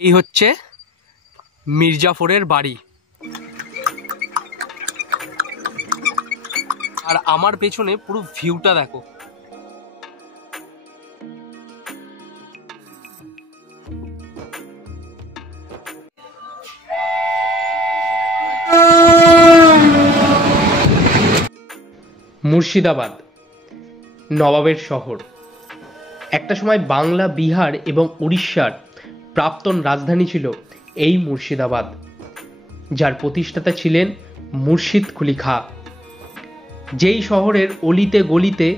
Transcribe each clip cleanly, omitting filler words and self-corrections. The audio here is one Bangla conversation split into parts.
এই হচ্ছে মির্জাফরের বাড়ি, আর আমার পেছনে পুরো ভিউটা দেখো। মুর্শিদাবাদ নবাবের শহর, একটা সময় বাংলা, বিহার এবং উড়িষ্যার প্রাক্তন রাজধানী ছিল এই মুর্শিদাবাদ, যার প্রতিষ্ঠাতা ছিলেন মুর্শিদ কুলি খাঁ। যেই শহরের অলিতে গলিতে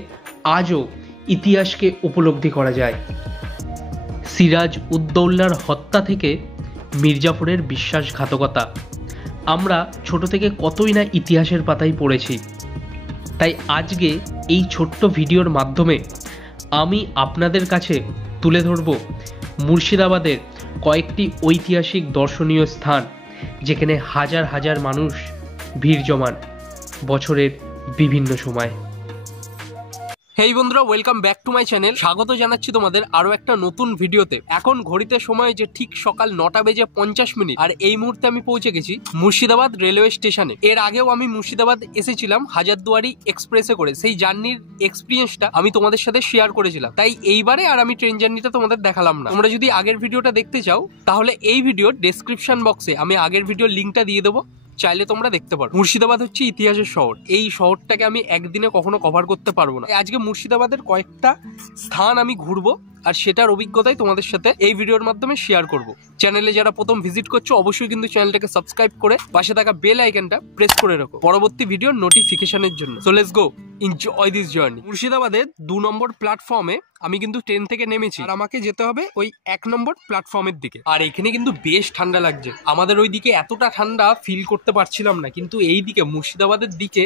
আজও ইতিহাসকে উপলব্ধি করা যায়। সিরাজ উদ্দৌলার হত্যা থেকে মির্জাফরের বিশ্বাসঘাতকতা, আমরা ছোট থেকে কতই না ইতিহাসের পাতায় পড়েছি। তাই আজকে এই ছোট্ট ভিডিওর মাধ্যমে আমি আপনাদের কাছে তুলে ধরব মুর্শিদাবাদের কয়েকটি ঐতিহাসিক দর্শনীয় স্থান, যেখানে হাজার হাজার মানুষ ভিড় জমান বছরের বিভিন্ন সময়। হেই বন্ধুরা, welcome back to my channel. স্বাগত জানাচ্ছি তোমাদের আরো একটা নতুন ভিডিওতে। এখন ঘড়িতে সময় যে ঠিক সকাল 9:50 আর এই মুহূর্তে আমি পৌঁছে গেছি মুর্শিদাবাদ রেলওয়ে স্টেশনে। এর আগেও আমি মুর্শিদাবাদ এসেছিলাম হাজারদুয়ারি এক্সপ্রেসে করে, সেই জার্নির এক্সপিরিয়েন্সটা আমি তোমাদের সাথে শেয়ার করেছিলাম। তাই এইবারে আর আমি ট্রেন জার্নিটা তোমাদের দেখালাম না। তোমরা যদি আগের ভিডিওটা দেখতে চাও তাহলে এই ভিডিওর ডেসক্রিপশন বক্সে আমি আগের ভিডিওর লিঙ্কটা দিয়ে দেবো, চাইলে তোমরা দেখতে পারো। মুর্শিদাবাদ হচ্ছে ইতিহাসের শহর। এই শহরটাকে আমি একদিনে কখনো কভার করতে পারবো না। আজকে মুর্শিদাবাদের কয়েকটা স্থান আমি ঘুরবো, আর সেটার অভিজ্ঞতাই তোমাদের সাথে এই ভিডিওর মাধ্যমে শেয়ার করব। চ্যানেলে যারা প্রথম ভিজিট করছো অবশ্যই কিন্তু চ্যানেলটাকে সাবস্ক্রাইব করে পাশে থাকা বেল আইকনটা প্রেস করে রাখো পরবর্তী ভিডিওর নোটিফিকেশনের জন্য। So let's go, enjoy this journey. মুর্শিদাবাদের 2 নম্বর প্ল্যাটফর্মে আমি কিন্তু ট্রেন থেকে নেমেছি, আর আমাকে যেতে হবে ওই 1 নম্বর প্ল্যাটফর্মের দিকে। আর এখানে কিন্তু বেশ ঠান্ডা লাগছে। আমাদের ওই দিকে এতটা ঠান্ডা ফিল করতে পারছিলাম না, কিন্তু এই দিকে মুর্শিদাবাদের দিকে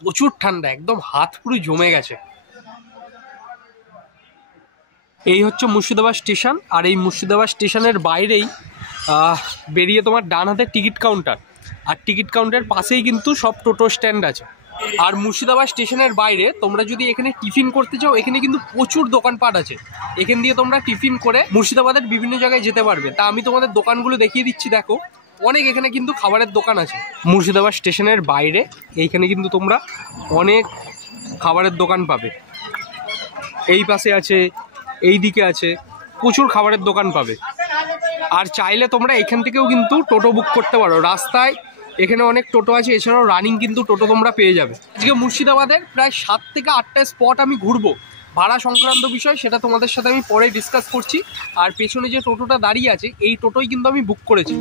প্রচুর ঠান্ডা, একদম হাত পুরো জমে গেছে। এই হচ্ছে মুর্শিদাবাদ স্টেশন, আর এই মুর্শিদাবাদ স্টেশনের বাইরেই বেরিয়ে তোমার ডান হাতে টিকিট কাউন্টার, আর টিকিট কাউন্টারের পাশেই কিন্তু সব টোটো স্ট্যান্ড আছে। আর মুর্শিদাবাদ স্টেশনের বাইরে তোমরা যদি এখানে টিফিন করতে চাও, এখানে কিন্তু প্রচুর দোকানপাট আছে। এখান দিয়ে তোমরা টিফিন করে মুর্শিদাবাদের বিভিন্ন জায়গায় যেতে পারবে। তা আমি তোমাদের দোকানগুলো দেখিয়ে দিচ্ছি, দেখো অনেক এখানে কিন্তু খাবারের দোকান আছে। মুর্শিদাবাদ স্টেশনের বাইরে এইখানে কিন্তু তোমরা অনেক খাবারের দোকান পাবে। এই পাশে আছে, এই দিকে আছে, প্রচুর খাবারের দোকান পাবে। আর চাইলে তোমরা এখান থেকেও কিন্তু টোটো বুক করতে পারো। রাস্তায় এখানে অনেক টোটো আছে, এছাড়াও রানিং কিন্তু টোটো তোমরা পেয়ে যাবে। আজকে মুর্শিদাবাদের প্রায় 7 থেকে 8টা স্পট আমি ঘুরবো। ভাড়া সংক্রান্ত বিষয় সেটা তোমাদের সাথে আমি পরে ডিসকাস করছি। আর পেছনে যে টোটোটা দাঁড়িয়ে আছে এই টোটোই কিন্তু আমি বুক করেছি।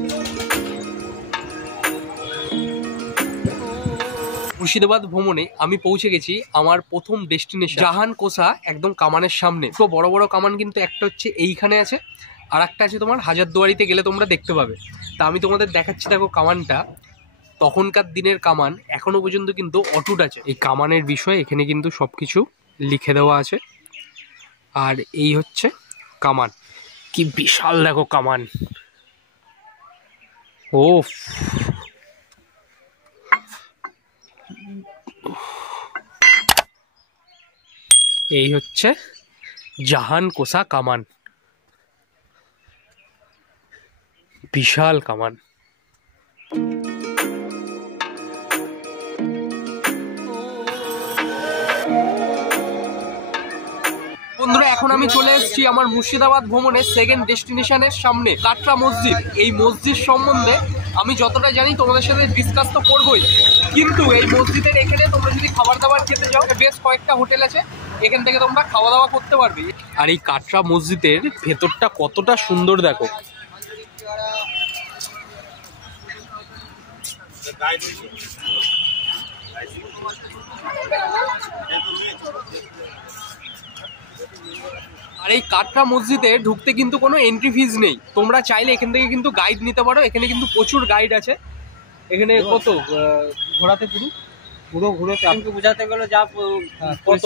মুর্শিদাবাদ ভ্রমণে আমি পৌঁছে গেছি আমার প্রথম ডেস্টিনেশন জাহান কোষা, একদম কামানের সামনে। তো বড় বড় কামান কিন্তু একটা হচ্ছে এইখানে আছে, আর একটা আছে তোমার হাজারদুয়ারিতে গেলে তোমরা দেখতে পাবে। তা আমি তোমাদের দেখাচ্ছি, দেখো কামানটা তখনকার দিনের কামান, এখনো পর্যন্ত কিন্তু অটুট আছে। এই কামানের বিষয়ে এখানে কিন্তু সবকিছু লিখে দেওয়া আছে। আর এই হচ্ছে কামান, কি বিশাল দেখো কামান। ও এই হচ্ছে জাহান কোষা কামান, বিশাল কামান। বন্ধুরা, এখন আমি চলে এসেছি আমার মুর্শিদাবাদ ভ্রমণের সেকেন্ড ডেস্টিনেশনের সামনে, কাটরা মসজিদ। এই মসজিদ সম্বন্ধে আমি যতটা জানি তোমাদের সাথে ডিসকাস তো করবোই, কিন্তু এই মসজিদের এখানে তোমরা যদি খাবার দাবার খেতে যাও, বেশ কয়েকটা হোটেল আছে, এখান থেকে তোমরা খাওয়া দাওয়া করতে পারবে। আর এই কাটরা মসজিদের ভেতরটা কতটা সুন্দর দেখো। আর এই কাটরা মসজিদে ঢুকতে কিন্তু কোনো এন্ট্রি ফিজ নেই। তোমরা চাইলে এখান থেকে কিন্তু গাইড নিতে পারো। এখানে কিন্তু প্রচুর গাইড আছে। এখানে কত ঘোরাতে পুরো ঘুরোতে আমাকে বোঝাতে গেলে যা কত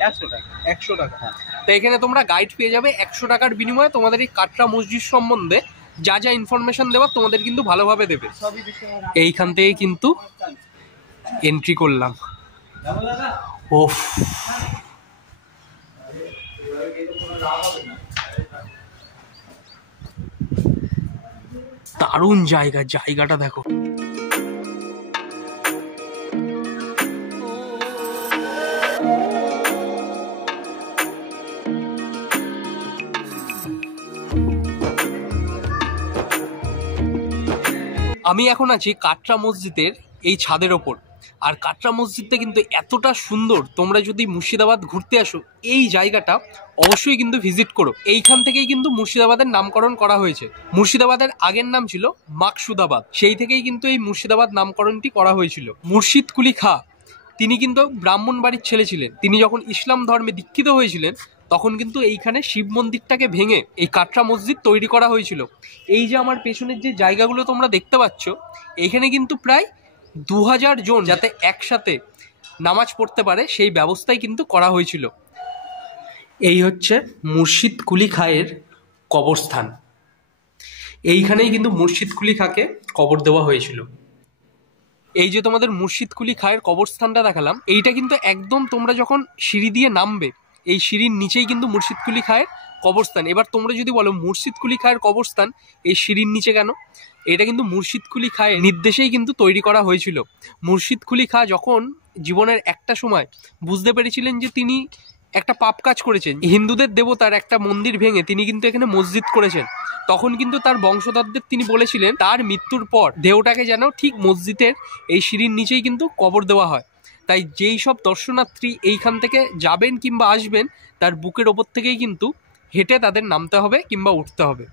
100 টাকা। 100 টাকা। তো এখানে তোমরা গাইড পেয়ে যাবে 100 টাকার বিনিময়ে। তোমাদের এই কাটরা মসজিদ সম্বন্ধে যা যা ইনফরমেশন দেওয়ার তোমাদের কিন্তু ভালোভাবে দেবে। এইখান থেকে কিন্তু এন্ট্রি করলাম। ওফ, এই হচ্ছে কাটরা মসজিদ। আর এই কাটরা মসজিদের ভেতরটা কতটা সুন্দর দেখো। আর এই কাটরা মসজিদের ঢুকতে কিন্তু কোনো এন্ট্রি ফিজ নেই। তোমরা চাইলে এখান থেকে কিন্তু গাইড নিতে পারো। এখানে কিন্তু প্রচুর গাইড আছে। এখানে কত ঘোরাতে পুরো 100 টাকা। 100 টাকা। তো এখানে তোমরা গাইড পেয়ে যাবে 100 টাকার বিনিময়ে। তোমাদের এই কাটরা মসজিদ সম্বন্ধে যা যা ইনফরমেশন দেওয়ার তোমাদের কিন্তু ভালোভাবে দেবে। এইখান থেকে কিন্তু এন্ট্রি করলাম। ওফ, দারুণ জায়গা, জায়গাটা দেখো। আমি এখন আছি কাটরা মসজিদের এই ছাদের ওপর। আর কাটরা মসজিদটা কিন্তু এতটা সুন্দর, তোমরা যদি মুর্শিদাবাদ ঘুরতে আসো এই জায়গাটা অবশ্যই কিন্তু ভিজিট করো। এইখান থেকেই কিন্তু মুর্শিদাবাদের নামকরণ করা হয়েছে। মুর্শিদাবাদের আগের নাম ছিল মাকসুদাবাদ, সেই থেকেই কিন্তু এই মুর্শিদাবাদ নামকরণটি করা হয়েছিল। মুর্শিদ কুলি খাঁ তিনি কিন্তু ব্রাহ্মণ বাড়ির ছেলে ছিলেন। তিনি যখন ইসলাম ধর্মে দীক্ষিত হয়েছিলেন তখন কিন্তু এইখানে শিব মন্দিরটাকে ভেঙে এই কাটরা মসজিদ তৈরি করা হয়েছিল। এই যে আমার পেছনের যে জায়গাগুলো তোমরা দেখতে পাচ্ছ, এইখানে কিন্তু প্রায় 2000 জন যাতে একসাথে নামাজ পড়তে পারে সেই ব্যবস্থাই কিন্তু করা হয়েছিল। এই হচ্ছে মুর্শিদ কুলি খাঁয়ের কবরস্থান। এইখানেই কিন্তু মুর্শিদ কুলি খাঁকে কবর দেওয়া হয়েছিল। এই যে তোমাদের মুর্শিদ কুলি খাঁয়ের কবরস্থানটা দেখালাম, এইটা কিন্তু একদম তোমরা যখন সিঁড়ি দিয়ে নামবে এই সিঁড়ির নিচেই কিন্তু মুর্শিদ কুলি খাঁয়ের কবরস্থান। এবার তোমরা যদি বলো মুর্শিদ কুলি খাঁয়ের কবরস্থান এই সিঁড়ির নিচে কেন, এটা কিন্তু মুর্শিদ কুলি খাঁয়ের নির্দেশেই কিন্তু তৈরি করা হয়েছিল। মুর্শিদ কুলি খাঁ যখন জীবনের একটা সময় বুঝতে পেরেছিলেন যে তিনি একটা পাপ কাজ করেছেন, হিন্দুদের দেবতার একটা মন্দির ভেঙে তিনি কিন্তু এখানে মসজিদ করেছেন, তখন কিন্তু তার বংশধরদের তিনি বলেছিলেন তার মৃত্যুর পর দেহটাকে যেন ঠিক মসজিদের এই সিঁড়ির নিচেই কিন্তু কবর দেওয়া হয়। তাই যেই সব দর্শনার্থী এইখান থেকে যাবেন কিংবা আসবেন তার বুকের ওপর থেকেই কিন্তু হেঁটে তাদের নামতে হবে কিংবা উঠতে হবে।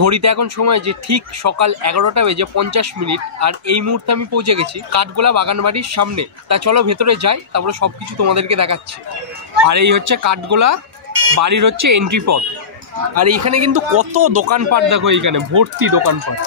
ঘড়িতে এখন সময় যে ঠিক সকাল 11:50, আর এই মুহূর্তে আমি পৌঁছে গেছি কাঠগোলা বাগানবাড়ির সামনে। তা চলো ভেতরে যাই, তারপরে সবকিছু তোমাদেরকে দেখাচ্ছি। আর এই হচ্ছে কাঠগোলা বাড়ির হচ্ছে এন্ট্রি পথ। আর এইখানে কিন্তু কত দোকানপাট দেখো, এইখানে ভর্তি দোকানপাট।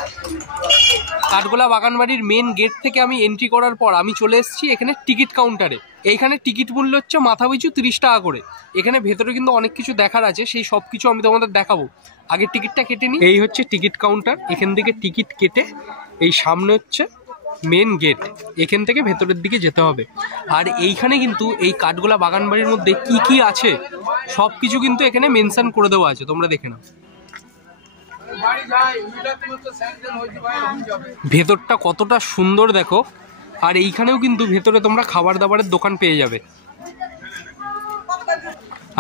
কাঠগোলা বাগানবাড়ির মেন গেট থেকে আমি এন্ট্রি করার পর আমি চলে এসেছি এখানে টিকিট কাউন্টারে। এইখানে টিকিট মূল্য হচ্ছে মাথা পিছু 30 টাকা করে। এখানে ভেতরে কিন্তু অনেক কিছু দেখার আছে, সেই সব কিছু আমি তোমাদের দেখাবো। আগে টিকিটটা কেটে নিই। এই হচ্ছে টিকিট কাউন্টার, এখান থেকে টিকিট কেটে এই সামনে হচ্ছে মেন গেট, এখান থেকে ভেতরের দিকে যেতে হবে। আর এইখানে কিন্তু এই কাঠগোলা বাগানবাড়ির মধ্যে কি কি আছে সব কিছু কিন্তু এখানে মেনশন করে দেওয়া আছে, তোমরা দেখে নাও। ভেতরটা কতটা সুন্দর দেখো। আর এইখানেও কিন্তু ভেতরে তোমরা খাবার দাবারের দোকান পেয়ে যাবে।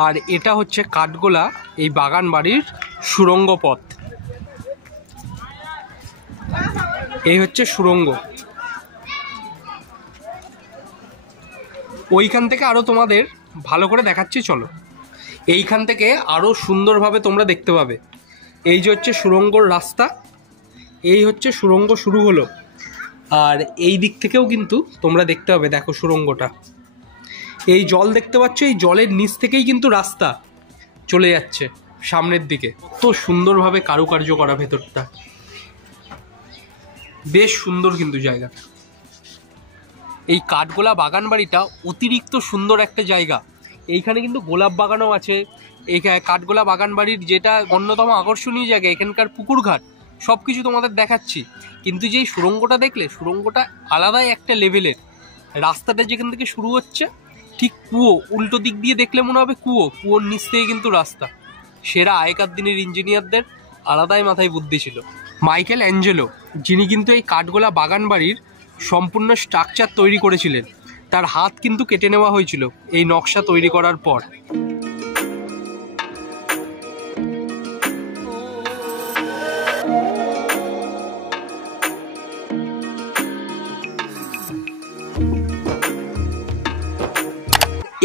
আর এটা হচ্ছে কাঠগোলা এই বাগান বাড়ির সুড়ঙ্গ পথ। এই হচ্ছে সুড়ঙ্গ। ওইখান থেকে আরো তোমাদের ভালো করে দেখাচ্ছি, চলো। এইখান থেকে আরো সুন্দরভাবে তোমরা দেখতে পাবে। এই যে হচ্ছে সুড়ঙ্গর রাস্তা, এই হচ্ছে সুড়ঙ্গ শুরু হলো। আর এই দিক থেকেও কিন্তু তোমরা দেখতে পাবে, দেখো সুড়ঙ্গটা, এই জল দেখতে পাচ্ছ, এই জলের নিচ থেকেই কিন্তু রাস্তা চলে যাচ্ছে সামনের দিকে। কত সুন্দরভাবে কারুকার্য করা ভেতরটা, বেশ সুন্দর কিন্তু জায়গাটা। এই কাঠগোলা বাগান বাড়িটা অতিরিক্ত সুন্দর একটা জায়গা। এইখানে কিন্তু গোলাপ বাগানও আছে। এই কাঠগোলা বাগান বাড়ির যেটা অন্যতম আকর্ষণীয় জায়গা, এখানকার পুকুর ঘাট সব কিছু তোমাদের দেখাচ্ছি। কিন্তু যেই সুড়ঙ্গটা দেখলে, সুড়ঙ্গটা আলাদাই একটা লেভেলের। রাস্তাটা যেখান থেকে শুরু হচ্ছে ঠিক কুয়ো, উল্টো দিক দিয়ে দেখলে মনে হবে কুয়ো, কুয়োর নিচ থেকে কিন্তু রাস্তা। সেরা আগেকার দিনের ইঞ্জিনিয়ারদের আলাদাই মাথায় বুদ্ধি ছিল। মাইকেল অ্যাঞ্জেলো, যিনি কিন্তু এই কাঠগোলা বাগান বাড়ির সম্পূর্ণ স্ট্রাকচার তৈরি করেছিলেন, তার হাত কিন্তু কেটে নেওয়া হয়েছিল এই নকশা তৈরি করার পর।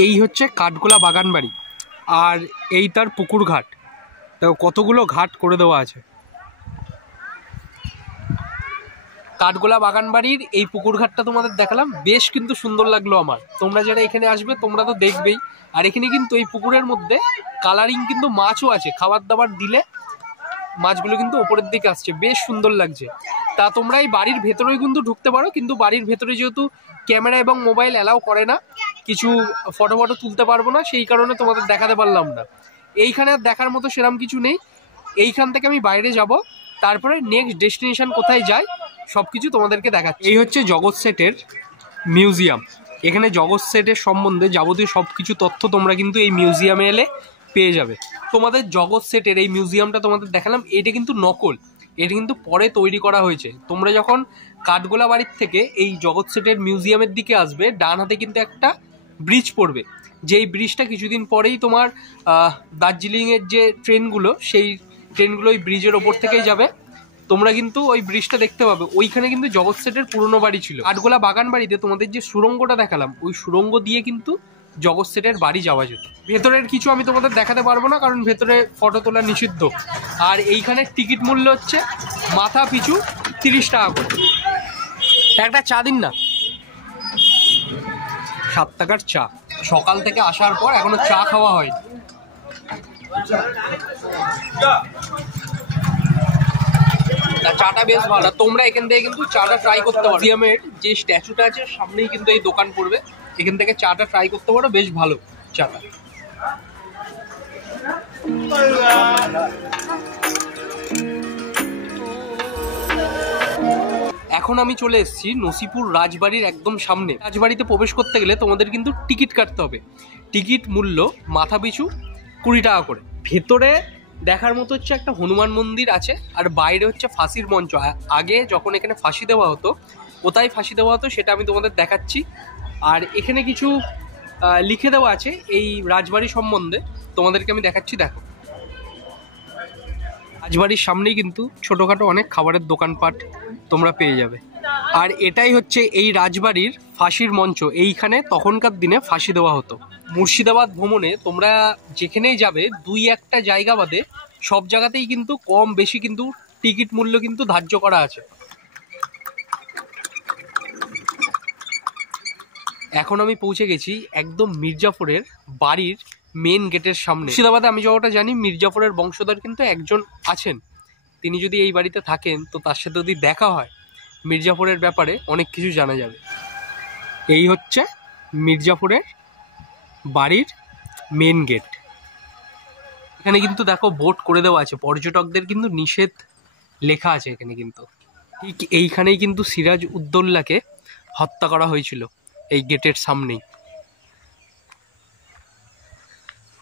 এই হচ্ছে কাঠগোলা বাগান বাড়ি, আর এই তার পুকুর ঘাট। দেখো কতগুলো ঘাট করে দেওয়া আছে। কাঠগোলা বাগান বাড়ির এই পুকুর ঘাটটা তোমাদের দেখালাম, বেশ কিন্তু সুন্দর লাগলো আমার। তোমরা যারা এখানে আসবে তোমরা তো দেখবেই। আর এখানে কিন্তু এই পুকুরের মধ্যে কালারিং কিন্তু মাছও আছে, খাবার দাবার দিলে মাছগুলো কিন্তু ওপরের দিকে আসছে, বেশ সুন্দর লাগছে। তা তোমরা এই বাড়ির ভেতরেই কিন্তু ঢুকতে পারো, কিন্তু বাড়ির ভেতরে যেহেতু ক্যামেরা এবং মোবাইল অ্যালাউ করে না, কিছু ফটো তুলতে পারবো না, সেই কারণে তোমাদের দেখাতে পারলাম না। এইখানে আর দেখার মতো সেরকম কিছু নেই। এইখান থেকে আমি বাইরে যাব, তারপরে নেক্সট ডেস্টিনেশন কোথায় যাই সব কিছু তোমাদেরকে দেখাচ্ছি। এই হচ্ছে জগৎ সেটের মিউজিয়াম। এখানে জগৎ সেটের সম্বন্ধে যাবতীয় সব কিছু তথ্য তোমরা কিন্তু এই মিউজিয়ামে এলে পেয়ে যাবে। তোমাদের জগৎ সেটের এই মিউজিয়ামটা তোমাদের দেখালাম, এটা কিন্তু নকল, এটা কিন্তু পরে তৈরি করা হয়েছে। তোমরা যখন কাঠগোলা বাড়ির থেকে এই জগৎ সেটের মিউজিয়ামের দিকে আসবে, ডান হাতে কিন্তু একটা ব্রিজ পড়বে, যেই ব্রিজটা কিছুদিন পরেই তোমার দার্জিলিংয়ের যে ট্রেনগুলো, সেই ট্রেনগুলো ওই ব্রিজের ওপর থেকেই যাবে। তোমরা কিন্তু ওই ব্রিজটা দেখতে পাবে, ওইখানে কিন্তু জগৎ সেটের পুরনো বাড়ি ছিল। কাঠগোলা বাগান বাড়িতে তোমাদের যে সুড়ঙ্গটা দেখালাম, ওই সুড়ঙ্গ দিয়ে কিন্তু জগৎ সেটের বাড়ি যাওয়া যেত। ভেতরের কিছু আমি তোমাদের দেখাতে পারবো না, কারণ ভেতরে ফটো তোলা নিষিদ্ধ। আর এইখানে টিকিট মূল্য হচ্ছে মাথা পিছু 30 টাকা করে। একটা চা দিন না, 7 টাকার চা। সকাল থেকে আসার পর এখনো চা খাওয়া হয়নি। চাটা বেশ ভালো, তোমরা এখান থেকে কিন্তু চাটা ট্রাই করতে পারো। মিউজিয়ামের যে স্ট্যাচুটা আছে সামনেই কিন্তু এই দোকান পড়বে, এখান থেকে চাটা ট্রাই করতে পারো, বেশ ভালো চাটা। এখন আমি চলে এসেছি নসিপুর রাজবাড়ির একদম সামনে। রাজবাড়িতে প্রবেশ করতে গেলে তোমাদের কিন্তু টিকিট কাটতে হবে। টিকিট মূল্য মাথা পিছু 20 টাকা করে। ভেতরে দেখার মতো হচ্ছে একটা হনুমান মন্দির আছে, আর বাইরে হচ্ছে ফাঁসির মঞ্চ। আগে যখন এখানে ফাঁসি দেওয়া হতো, কোথায় ফাঁসি দেওয়া হতো সেটা আমি তোমাদের দেখাচ্ছি। আর এখানে কিছু লিখে দেওয়া আছে এই রাজবাড়ি সম্বন্ধে, তোমাদেরকে আমি দেখাচ্ছি। দেখো, রাজবাড়ির সামনেই কিন্তু ছোটোখাটো অনেক খাবারের দোকানপাট তোমরা পেয়ে যাবে। আর এটাই হচ্ছে এই রাজবাড়ির ফাঁসির মঞ্চ, এইখানে তখনকার দিনে ফাঁসি দেওয়া হতো। মুর্শিদাবাদ ভ্রমণে তোমরা যেখানেই যাবে, 2-1টা জায়গা বাদে সব জায়গাতেই কিন্তু কম বেশি কিন্তু টিকিট মূল্য কিন্তু ধার্য করা আছে। এখন আমি পৌঁছে গেছি একদম মির্জাফরের বাড়ির মেন গেটের সামনে। মুর্শিদাবাদে আমি যতটা জানি মির্জাফরের বংশধর কিন্তু একজন আছেন। তিনি যদি এই বাড়িতে থাকেন, তো তার সাথে যদি দেখা হয়, মির্জাফরের ব্যাপারে অনেক কিছু জানা যাবে। এই হচ্ছে মির্জাফরের বাড়ির মেন গেট। এখানে কিন্তু দেখো বোর্ড করে দেওয়া আছে, পর্যটকদের কিন্তু নিষেধ লেখা আছে এখানে। কিন্তু ঠিক এইখানেই কিন্তু সিরাজ উদ্দৌলাকে হত্যা করা হয়েছিল, এই গেটের সামনেই।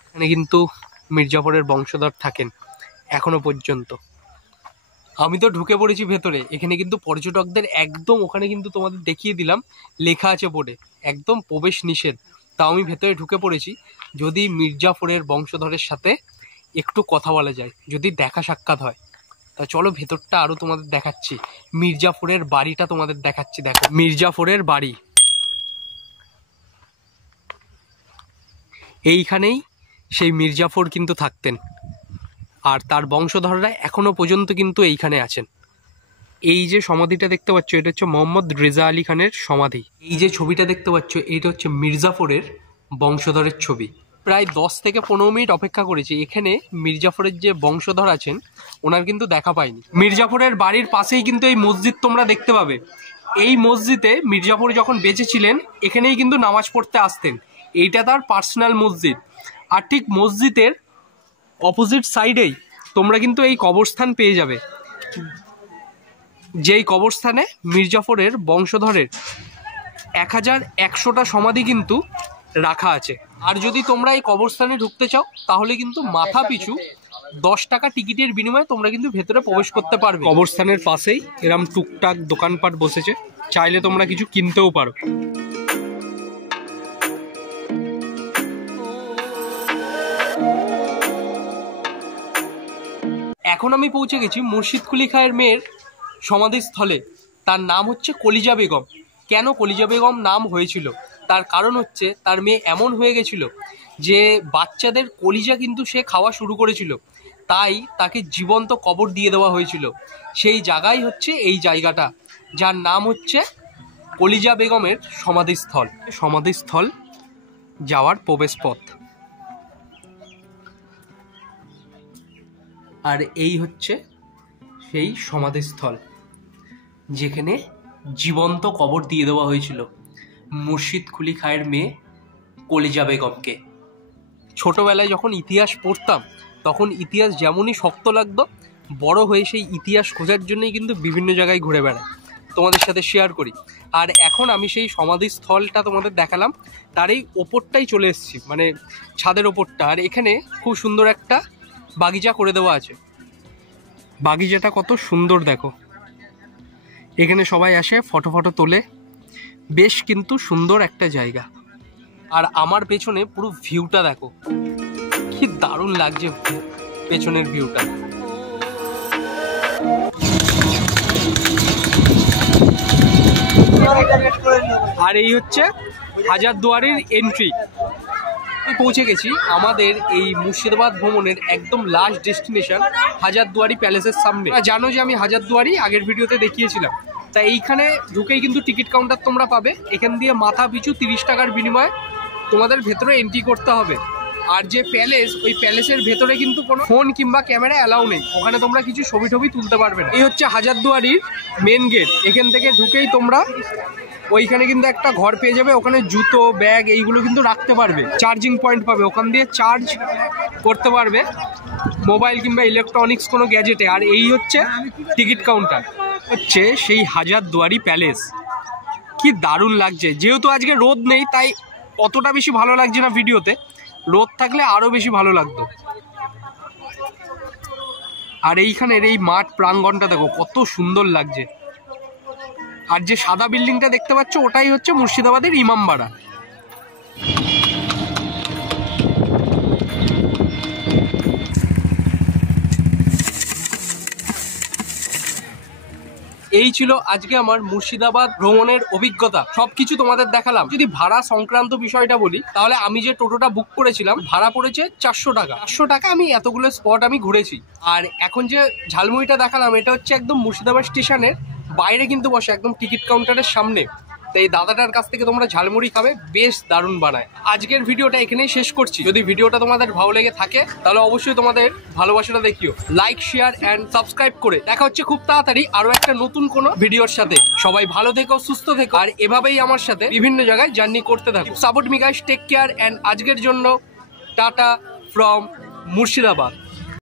এখানে কিন্তু মির্জাফরের বংশধর থাকেন এখনো পর্যন্ত। আমি তো ঢুকে পড়েছি ভেতরে। এখানে কিন্তু পর্যটকদের একদম ওখানে কিন্তু তোমাদের দেখিয়ে দিলাম, লেখা আছে বোর্ডে একদম প্রবেশ নিষেধ। তাও আমি ভেতরে ঢুকে পড়েছি। যদি মির্জাফরের বংশধরের সাথে একটু কথা বলা যায়, যদি দেখা সাক্ষাৎ হয়, তা চলো ভেতরটা আরো তোমাদের দেখাচ্ছি। মির্জাফরের বাড়িটা তোমাদের দেখাচ্ছি। দেখো, মির্জাফরের বাড়ি এইখানেই সেই মির্জাফর কিন্তু থাকতেন, আর তার বংশধররা এখনো পর্যন্ত কিন্তু এইখানে আছেন। এই যে সমাধিটা দেখতে পাচ্ছ, এটা হচ্ছে মোহাম্মদ রেজা আলী খানের সমাধি। এই যে ছবিটা দেখতে পাচ্ছ, এটা হচ্ছে মির্জাফরের বংশধরের ছবি। প্রায় 10 থেকে 15 মিনিট অপেক্ষা করেছি। এখানে মির্জাফরের যে বংশধর আছেন, ওনার কিন্তু দেখা পাইনি। মির্জাফরের বাড়ির পাশেই কিন্তু এই মসজিদ তোমরা দেখতে পাবে। এই মসজিদে মির্জাফর যখন বেঁচে ছিলেন, এখানেই কিন্তু নামাজ পড়তে আসতেন। এইটা তার পার্সোনাল মসজিদ। আর ঠিক মসজিদের অপোজিট সাইডেই তোমরা কিন্তু এই কবরস্থান পেয়ে যাবে, যেই কবরস্থানে মির্জাফরের বংশধরের 1100টা সমাধি কিন্তু রাখা আছে। আর যদি তোমরা এই কবরস্থানে ঢুকতে চাও, তাহলে কিন্তু মাথা পিছু 10 টাকা টিকিটের বিনিময়ে তোমরা কিন্তু ভেতরে প্রবেশ করতে পারবে। কবরস্থানের পাশেই এরম টুকটাক দোকানপাট বসেছে, চাইলে তোমরা কিছু কিনতেও পারো। এখন আমি পৌঁছে গেছি মুর্শিদ কুলি খায়ের মেয়ের সমাধিস্থলে। তার নাম হচ্ছে কলিজা বেগম। কেন কলিজা বেগম নাম হয়েছিল, তার কারণ হচ্ছে তার মেয়ে এমন হয়ে গেছিল যে বাচ্চাদের কলিজা কিন্তু সে খাওয়া শুরু করেছিল, তাই তাকে জীবন্ত কবর দিয়ে দেওয়া হয়েছিল। সেই জায়গায় হচ্ছে এই জায়গাটা, যার নাম হচ্ছে কলিজা বেগমের সমাধিস্থল। সমাধিস্থল যাওয়ার প্রবেশ পথ। আর এই হচ্ছে সেই সমাধিস্থল, যেখানে জীবন্ত কবর দিয়ে দেওয়া হয়েছিল মুর্শিদ কুলি খায়ের মেয়ে কলিজা বেগমকে। ছোটবেলায় যখন ইতিহাস পড়তাম, তখন ইতিহাস যেমনই শক্ত লাগতো, বড় হয়ে সেই ইতিহাস খোঁজার জন্যই কিন্তু বিভিন্ন জায়গায় ঘুরে বেড়ায়। তোমাদের সাথে শেয়ার করি। আর এখন আমি সেই সমাধিস্থলটা তোমাদের দেখালাম, তারই ওপরটাই চলে এসেছি, মানে ছাদের ওপরটা। আর এখানে খুব সুন্দর একটা বাগিচা করে দেওয়া আছে। বাগিচাটা কত সুন্দর দেখো, এখানে সবাই আসে ফটো তোলে, বেশ কিন্তু সুন্দর একটা জায়গা। আর আমার পেছনে পুরো ভিউটা দেখো, কি দারুণ লাগছে পেছনের ভিউটা। আর এই হচ্ছে হাজারদুয়ারির এন্ট্রি। পৌঁছে গেছি আমাদের এই মুর্শিদাবাদ ভ্রমণের একদম লাস্ট ডেস্টিনেশন হাজারদুয়ারি প্যালেসের সামনে। জানো যে আমি হাজারদুয়ারি আগের ভিডিওতে দেখিয়েছিলাম। তা এইখানে ঢুকেই কিন্তু টিকিট কাউন্টার তোমরা পাবে। এখান দিয়ে মাথা পিছু 30 টাকার বিনিময়ে তোমাদের ভেতরে এন্ট্রি করতে হবে। আর যে প্যালেস, ওই প্যালেসের ভেতরে কিন্তু কোনো ফোন কিংবা ক্যামেরা অ্যালাউ নেই, ওখানে তোমরা কিছু ছবি তুলতে পারবে না। এই হচ্ছে হাজারদুয়ারির মেন গেট। এখান থেকে ঢুকেই তোমরা ওইখানে কিন্তু একটা ঘর পেয়ে যাবে, ওখানে জুতো ব্যাগ এইগুলো কিন্তু রাখতে পারবে। চার্জিং পয়েন্ট পাবে, ওখান দিয়ে চার্জ করতে পারবে মোবাইল কিংবা ইলেকট্রনিক্স কোনো গ্যাজেটে। আর এই হচ্ছে টিকিট কাউন্টার, হচ্ছে সেই হাজারদুয়ারি প্যালেস। কি দারুণ লাগছে। যেহেতু আজকে রোদ নেই তাই অতটা বেশি ভালো লাগছে না ভিডিওতে, রোদ থাকলে আরো বেশি ভালো লাগতো। আর এইখানের এই মাঠ প্রাঙ্গণটা দেখো কত সুন্দর লাগছে। আর যে সাদা বিল্ডিংটা দেখতে পাচ্ছ ওটাই হচ্ছে মুর্শিদাবাদের ইমামবাড়া। এই ছিল আজকে আমার মুর্শিদাবাদ ভ্রমণের অভিজ্ঞতা। সবকিছু তোমাদের দেখালাম। যদি ভাড়া সংক্রান্ত বিষয়টা বলি, তাহলে আমি যে টোটোটা বুক করেছিলাম ভাড়া পড়েছে 400 টাকা। 400 টাকা আমি এতগুলো স্পট আমি ঘুরেছি। আর এখন যে ঝালমুড়িটা দেখালাম এটা হচ্ছে একদম মুর্শিদাবাদ স্টেশনের বাইরে কিন্তু বসে, একদম টিকিট কাউন্টারের সামনে। তো এই দাদাটার কাছ থেকে তোমরা ঝালমুড়ি খাবে, বেশ দারুণ বানায়। আজকের ভিডিওটা এখানেই শেষ করছি। যদি ভিডিওটা তোমাদের ভালো লেগে থাকে তাহলে অবশ্যই তোমাদের ভালোবাসাটা দেখিও, লাইক শেয়ার অ্যান্ড সাবস্ক্রাইব করে। দেখা হচ্ছে খুব তাড়াতাড়ি আরো একটা নতুন কোনো ভিডিওর সাথে। সবাই ভালো থেকো, সুস্থ থেকো, আর এভাবেই আমার সাথে বিভিন্ন জায়গায় জার্নি করতে থাকো। Support me guys, take care, and আজকের জন্য টাটা ফ্রম মুর্শিদাবাদ।